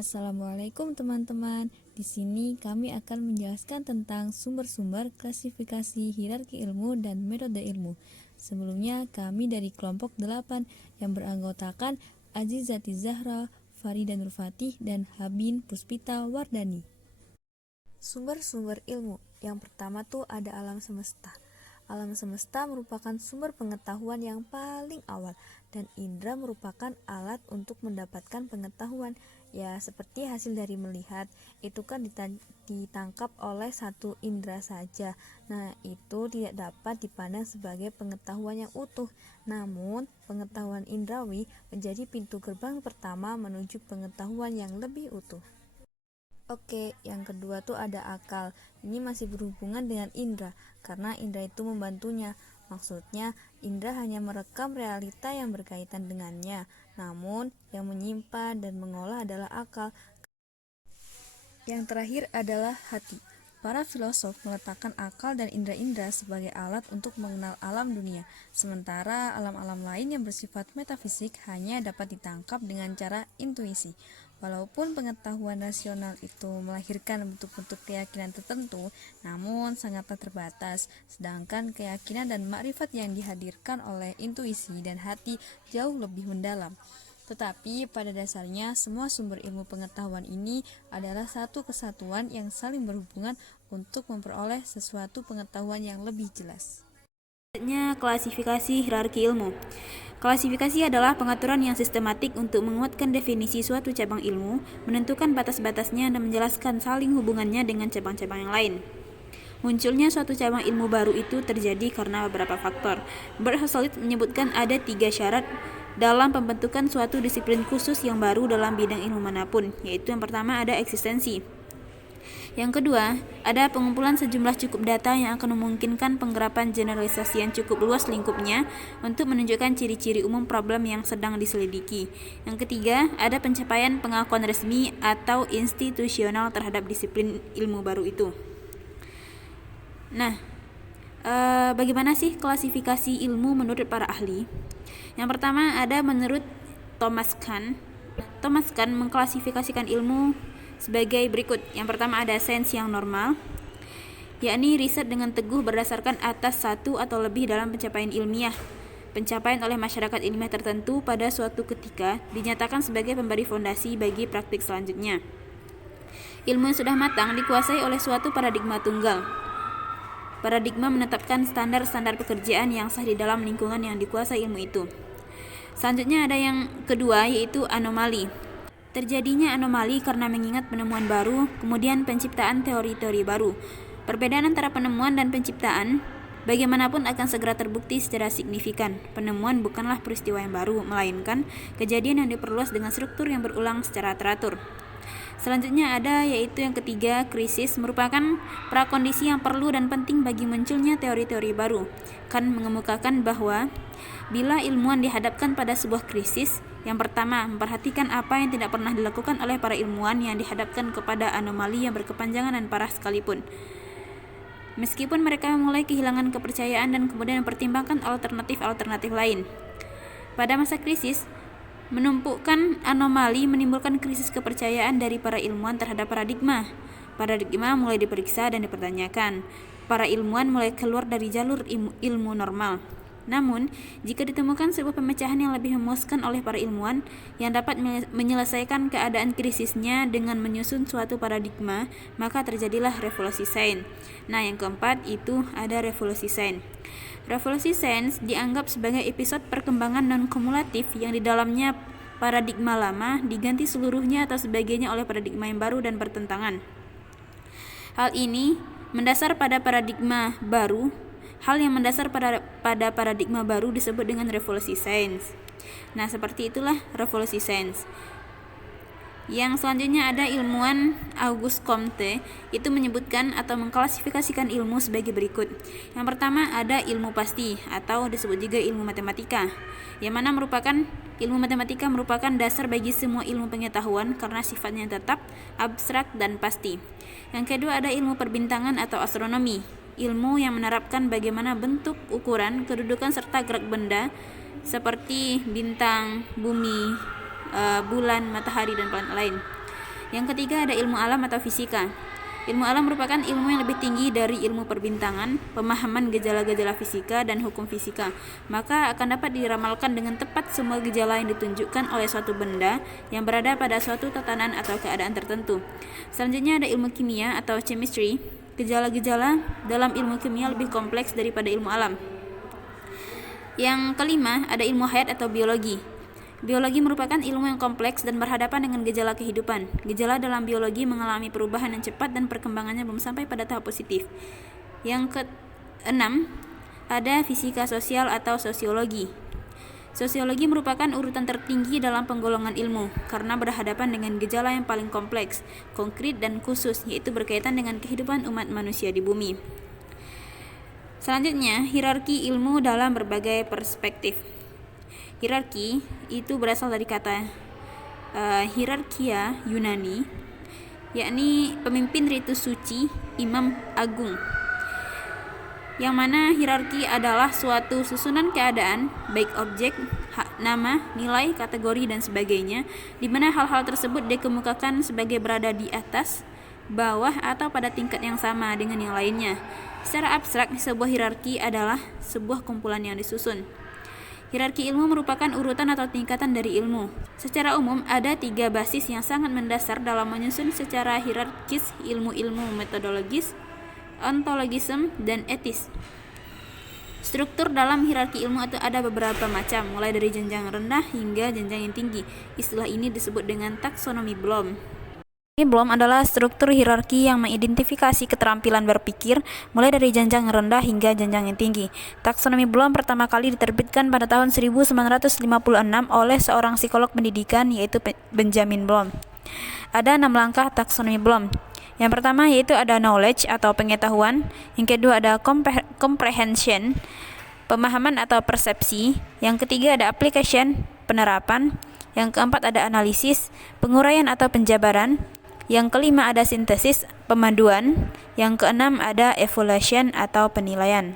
Assalamualaikum teman-teman. Di sini kami akan menjelaskan tentang sumber-sumber, klasifikasi, hierarki ilmu, dan metode ilmu. Sebelumnya kami dari kelompok 8 yang beranggotakan Azizati Zahra, Farida Nurfatih, dan Habin Puspita Wardani. Sumber-sumber ilmu. Yang pertama tuh ada alam semesta. Alam semesta merupakan sumber pengetahuan yang paling awal, dan indera merupakan alat untuk mendapatkan pengetahuan. Ya, seperti hasil dari melihat, itu kan ditangkap oleh satu indera saja. Nah, itu tidak dapat dipandang sebagai pengetahuan yang utuh. Namun, pengetahuan indrawi menjadi pintu gerbang pertama menuju pengetahuan yang lebih utuh. Oke, yang kedua tuh ada akal. Ini masih berhubungan dengan indera, karena indera itu membantunya. Maksudnya, indera hanya merekam realita yang berkaitan dengannya. Namun, yang menyimpan dan mengolah adalah akal. Yang terakhir adalah hati. Para filosof meletakkan akal dan indera-indera sebagai alat untuk mengenal alam dunia, sementara alam-alam lain yang bersifat metafisik hanya dapat ditangkap dengan cara intuisi. Walaupun pengetahuan rasional itu melahirkan bentuk-bentuk keyakinan tertentu, namun sangatlah terbatas, sedangkan keyakinan dan makrifat yang dihadirkan oleh intuisi dan hati jauh lebih mendalam. Tetapi pada dasarnya semua sumber ilmu pengetahuan ini adalah satu kesatuan yang saling berhubungan untuk memperoleh sesuatu pengetahuan yang lebih jelas. Klasifikasi hierarki ilmu. Klasifikasi adalah pengaturan yang sistematik untuk menguatkan definisi suatu cabang ilmu, menentukan batas-batasnya, dan menjelaskan saling hubungannya dengan cabang-cabang yang lain. Munculnya suatu cabang ilmu baru itu terjadi karena beberapa faktor. Bert Hazlitt menyebutkan ada 3 syarat dalam pembentukan suatu disiplin khusus yang baru dalam bidang ilmu manapun, yaitu yang pertama ada eksistensi. Yang kedua, ada pengumpulan sejumlah cukup data yang akan memungkinkan penggerapan generalisasi yang cukup luas lingkupnya untuk menunjukkan ciri-ciri umum problem yang sedang diselidiki. Yang ketiga, ada pencapaian pengakuan resmi atau institusional terhadap disiplin ilmu baru itu. Nah, bagaimana sih klasifikasi ilmu menurut para ahli? Yang pertama ada menurut Thomas Kuhn. Thomas Kuhn mengklasifikasikan ilmu sebagai berikut. Yang pertama ada sains yang normal, yakni riset dengan teguh berdasarkan atas satu atau lebih dalam pencapaian ilmiah. Pencapaian oleh masyarakat ilmiah tertentu pada suatu ketika dinyatakan sebagai pemberi fondasi bagi praktik selanjutnya. Ilmu yang sudah matang dikuasai oleh suatu paradigma tunggal. Paradigma menetapkan standar-standar pekerjaan yang sah di dalam lingkungan yang dikuasai ilmu itu. Selanjutnya ada yang kedua, yaitu anomali. Terjadinya anomali karena mengingat penemuan baru, kemudian penciptaan teori-teori baru. Perbedaan antara penemuan dan penciptaan bagaimanapun akan segera terbukti secara signifikan. Penemuan bukanlah peristiwa yang baru, melainkan kejadian yang diperluas dengan struktur yang berulang secara teratur. Selanjutnya ada yaitu yang ketiga, krisis merupakan prakondisi yang perlu dan penting bagi munculnya teori-teori baru. Kan mengemukakan bahwa bila ilmuwan dihadapkan pada sebuah krisis, yang pertama, memperhatikan apa yang tidak pernah dilakukan oleh para ilmuwan yang dihadapkan kepada anomali yang berkepanjangan dan parah sekalipun. Meskipun mereka mulai kehilangan kepercayaan dan kemudian mempertimbangkan alternatif-alternatif lain. Pada masa krisis, menumpukan anomali menimbulkan krisis kepercayaan dari para ilmuwan terhadap paradigma. Paradigma mulai diperiksa dan dipertanyakan. Para ilmuwan mulai keluar dari jalur ilmu normal. Namun, jika ditemukan sebuah pemecahan yang lebih memuaskan oleh para ilmuwan yang dapat menyelesaikan keadaan krisisnya dengan menyusun suatu paradigma, maka terjadilah revolusi sains. Nah, yang keempat itu ada revolusi sains. Revolusi sains dianggap sebagai episode perkembangan non-kumulatif yang di dalamnya paradigma lama diganti seluruhnya atau sebagainya oleh paradigma yang baru dan bertentangan. Hal ini mendasar pada paradigma baru. Hal yang mendasar pada paradigma baru disebut dengan revolusi sains. Nah, seperti itulah revolusi sains. Yang selanjutnya ada ilmuwan Auguste Comte, itu menyebutkan atau mengklasifikasikan ilmu sebagai berikut. Yang pertama ada ilmu pasti atau disebut juga ilmu matematika, yang mana merupakan ilmu matematika merupakan dasar bagi semua ilmu pengetahuan karena sifatnya tetap, abstrak, dan pasti. Yang kedua ada ilmu perbintangan atau astronomi, ilmu yang menerapkan bagaimana bentuk, ukuran, kedudukan, serta gerak benda seperti bintang, bumi, bulan, matahari, dan planet lain. Yang ketiga ada ilmu alam atau fisika. Ilmu alam merupakan ilmu yang lebih tinggi dari ilmu perbintangan, pemahaman gejala-gejala fisika dan hukum fisika. Maka akan dapat diramalkan dengan tepat semua gejala yang ditunjukkan oleh suatu benda yang berada pada suatu tatanan atau keadaan tertentu. Selanjutnya ada ilmu kimia atau chemistry. Gejala-gejala dalam ilmu kimia lebih kompleks daripada ilmu alam. Yang kelima ada ilmu hayat atau biologi. Biologi merupakan ilmu yang kompleks dan berhadapan dengan gejala kehidupan. Gejala dalam biologi mengalami perubahan yang cepat dan perkembangannya belum sampai pada tahap positif. Yang keenam, ada fisika sosial atau sosiologi. Sosiologi merupakan urutan tertinggi dalam penggolongan ilmu karena berhadapan dengan gejala yang paling kompleks, konkret dan khusus, yaitu berkaitan dengan kehidupan umat manusia di bumi. Selanjutnya, hierarki ilmu dalam berbagai perspektif. Hierarki itu berasal dari kata hierarkia Yunani, yakni pemimpin ritus suci, imam agung. Yang mana hierarki adalah suatu susunan keadaan, baik objek, nama, nilai, kategori, dan sebagainya, di mana hal-hal tersebut dikemukakan sebagai berada di atas, bawah, atau pada tingkat yang sama dengan yang lainnya. Secara abstrak, sebuah hierarki adalah sebuah kumpulan yang disusun. Hierarki ilmu merupakan urutan atau tingkatan dari ilmu. Secara umum, ada 3 basis yang sangat mendasar dalam menyusun secara hierarkis ilmu-ilmu metodologis, ontologisme, dan etis. Struktur dalam hierarki ilmu itu ada beberapa macam, mulai dari jenjang rendah hingga jenjang yang tinggi. Istilah ini disebut dengan taksonomi Bloom. Bloom adalah struktur hierarki yang mengidentifikasi keterampilan berpikir mulai dari jenjang rendah hingga jenjang yang tinggi. Taksonomi Bloom pertama kali diterbitkan pada tahun 1956 oleh seorang psikolog pendidikan yaitu Benjamin Bloom. Ada 6 langkah taksonomi Bloom. Yang pertama yaitu ada knowledge atau pengetahuan, yang kedua ada comprehension, pemahaman atau persepsi, yang ketiga ada application, penerapan, yang keempat ada analisis, penguraian atau penjabaran, yang kelima ada sintesis, pemanduan, yang keenam ada evaluation atau penilaian.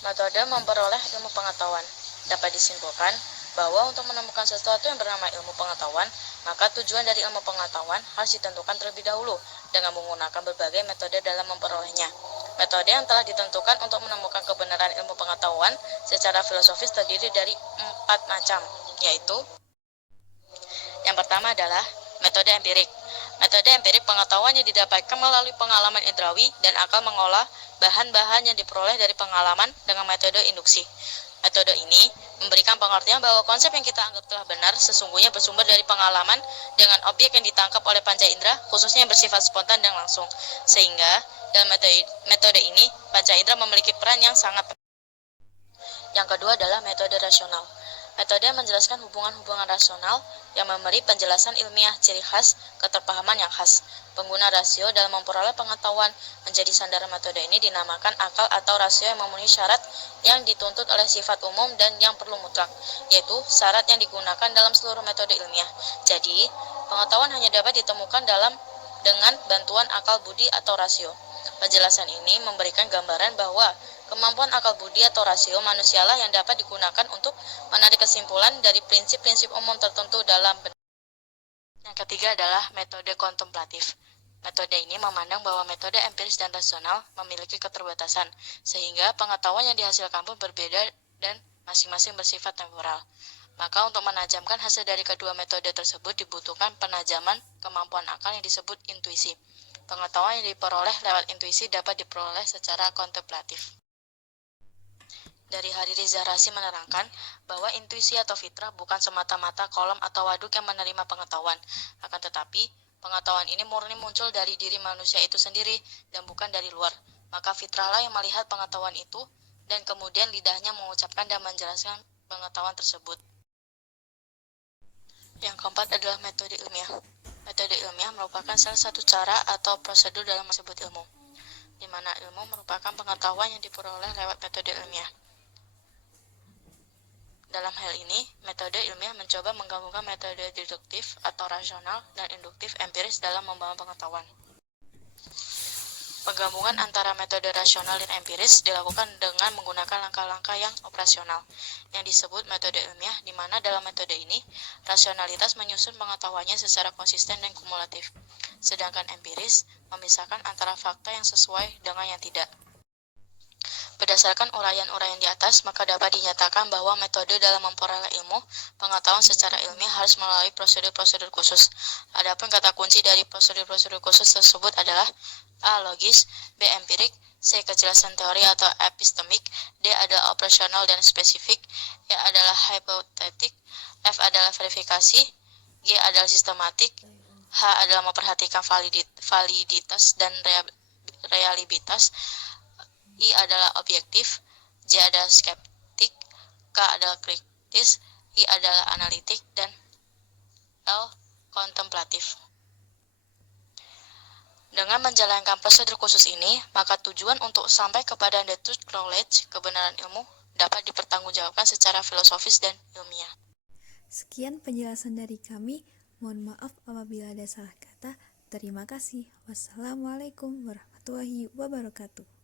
Metode memperoleh ilmu pengetahuan. Dapat disimpulkan bahwa untuk menemukan sesuatu yang bernama ilmu pengetahuan, maka tujuan dari ilmu pengetahuan harus ditentukan terlebih dahulu dengan menggunakan berbagai metode dalam memperolehnya. Metode yang telah ditentukan untuk menemukan kebenaran ilmu pengetahuan secara filosofis terdiri dari 4 macam, yaitu yang pertama adalah metode empirik. Metode empirik pengetahuan yang didapatkan melalui pengalaman indrawi dan akal mengolah bahan-bahan yang diperoleh dari pengalaman dengan metode induksi. Metode ini memberikan pengertian bahwa konsep yang kita anggap telah benar sesungguhnya bersumber dari pengalaman dengan objek yang ditangkap oleh panca indera, khususnya yang bersifat spontan dan langsung. Sehingga dalam metode ini, panca indera memiliki peran yang sangat penting. Yang kedua adalah metode rasional. Metode menjelaskan hubungan-hubungan rasional yang memberi penjelasan ilmiah ciri khas, keterpahaman yang khas. Pengguna rasio dalam memperoleh pengetahuan menjadi sandaran metode ini dinamakan akal atau rasio yang memenuhi syarat yang dituntut oleh sifat umum dan yang perlu mutlak, yaitu syarat yang digunakan dalam seluruh metode ilmiah. Jadi, pengetahuan hanya dapat ditemukan dengan bantuan akal budi atau rasio. Penjelasan ini memberikan gambaran bahwa kemampuan akal budi atau rasio manusialah yang dapat digunakan untuk menarik kesimpulan dari prinsip-prinsip umum tertentu dalam benak. Yang ketiga adalah metode kontemplatif. Metode ini memandang bahwa metode empiris dan rasional memiliki keterbatasan, sehingga pengetahuan yang dihasilkan pun berbeda dan masing-masing bersifat temporal. Maka untuk menajamkan hasil dari kedua metode tersebut dibutuhkan penajaman kemampuan akal yang disebut intuisi. Pengetahuan yang diperoleh lewat intuisi dapat diperoleh secara kontemplatif. Dari Hari Riza Rasi menerangkan bahwa intuisi atau fitrah bukan semata-mata kolom atau waduk yang menerima pengetahuan, akan tetapi pengetahuan ini murni muncul dari diri manusia itu sendiri dan bukan dari luar. Maka fitrahlah yang melihat pengetahuan itu dan kemudian lidahnya mengucapkan dan menjelaskan pengetahuan tersebut. Yang keempat adalah metode ilmiah. Metode ilmiah merupakan salah satu cara atau prosedur dalam menyebut ilmu, di mana ilmu merupakan pengetahuan yang diperoleh lewat metode ilmiah. Dalam hal ini, metode ilmiah mencoba menggabungkan metode deduktif atau rasional dan induktif empiris dalam membangun pengetahuan. Penggabungan antara metode rasional dan empiris dilakukan dengan menggunakan langkah-langkah yang operasional, yang disebut metode ilmiah, di mana dalam metode ini, rasionalitas menyusun pengetahuannya secara konsisten dan kumulatif, sedangkan empiris memisahkan antara fakta yang sesuai dengan yang tidak. Berdasarkan uraian-uraian di atas, maka dapat dinyatakan bahwa metode dalam memperoleh ilmu pengetahuan secara ilmiah harus melalui prosedur-prosedur khusus. Adapun kata kunci dari prosedur-prosedur khusus tersebut adalah A. Logis, B. Empirik, C. Kejelasan teori atau epistemik, D. adalah operasional dan spesifik, E. adalah hipotetik, F. adalah verifikasi, G. adalah sistematik, H. adalah memperhatikan validitas dan realitas, I adalah objektif, J adalah skeptik, K adalah kritis, I adalah analitik, dan L kontemplatif. Dengan menjalankan prosedur khusus ini, maka tujuan untuk sampai kepada the truth knowledge, kebenaran ilmu, dapat dipertanggungjawabkan secara filosofis dan ilmiah. Sekian penjelasan dari kami. Mohon maaf apabila ada salah kata. Terima kasih. Wassalamualaikum warahmatullahi wabarakatuh.